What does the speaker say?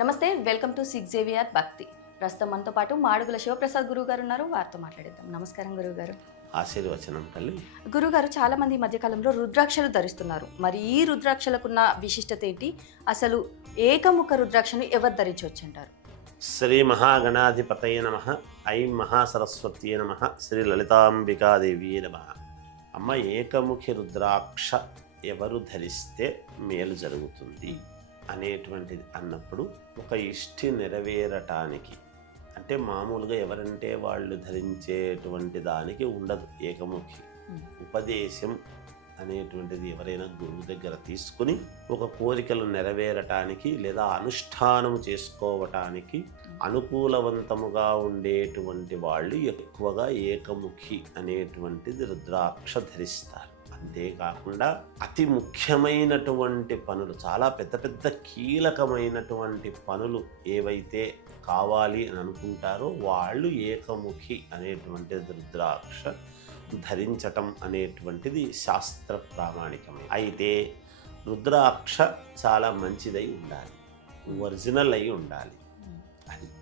నమస్తే, welcome to six JVR భక్తి. ప్రస్తుతం మనతో పాటు మాడుగుల శివప్రసాద్ గురువు గారు ఉన్నారు. వారితో మాట్లాడేద్దాం. నమస్కారం గురువు గారు. ఆశీర్వచనం తల్లి. గురుగారు, చాలా మంది ఈ మధ్యకాలంలో రుద్రాక్షలు ధరిస్తున్నారు. మరి ఈ రుద్రాక్షలకున్న విశిష్టత ఏంటి? అసలు ఏకముఖ రుద్రాక్షను ఎవరు ధరించవచ్చు అంటారు? శ్రీ మహాగణాధిపతయ నమ. ఐం మహాసరస్వతీ నమ. శ్రీ లలితాంబికాదేవి నమ. అమ్మ, ఏకముఖి రుద్రాక్ష ఎవరు ధరిస్తే మేలు జరుగుతుంది అనేటువంటిది అన్నప్పుడు, ఒక ఇష్టి నెరవేరటానికి, అంటే మామూలుగా ఎవరంటే వాళ్ళు ధరించేటువంటి దానికి ఉండదు ఏకముఖి. ఉపదేశం అనేటువంటిది ఎవరైనా గురువు దగ్గర తీసుకుని ఒక కోరికలు నెరవేరటానికి లేదా అనుష్ఠానం చేసుకోవటానికి అనుకూలవంతముగా ఉండేటువంటి వాళ్ళు ఎక్కువగా ఏకముఖి అనేటువంటిది రుద్రాక్ష ధరిస్తారు. అంతేకాకుండా అతి ముఖ్యమైనటువంటి పనులు, చాలా పెద్ద పెద్ద కీలకమైనటువంటి పనులు ఏవైతే కావాలి అని అనుకుంటారో వాళ్ళు ఏకముఖి అనేటువంటి రుద్రాక్ష ధరించటం అనేటువంటిది శాస్త్ర ప్రామాణికమే. అయితే రుద్రాక్ష చాలా మంచిదై ఉండాలి, ఒరిజినల్ అయి ఉండాలి. అది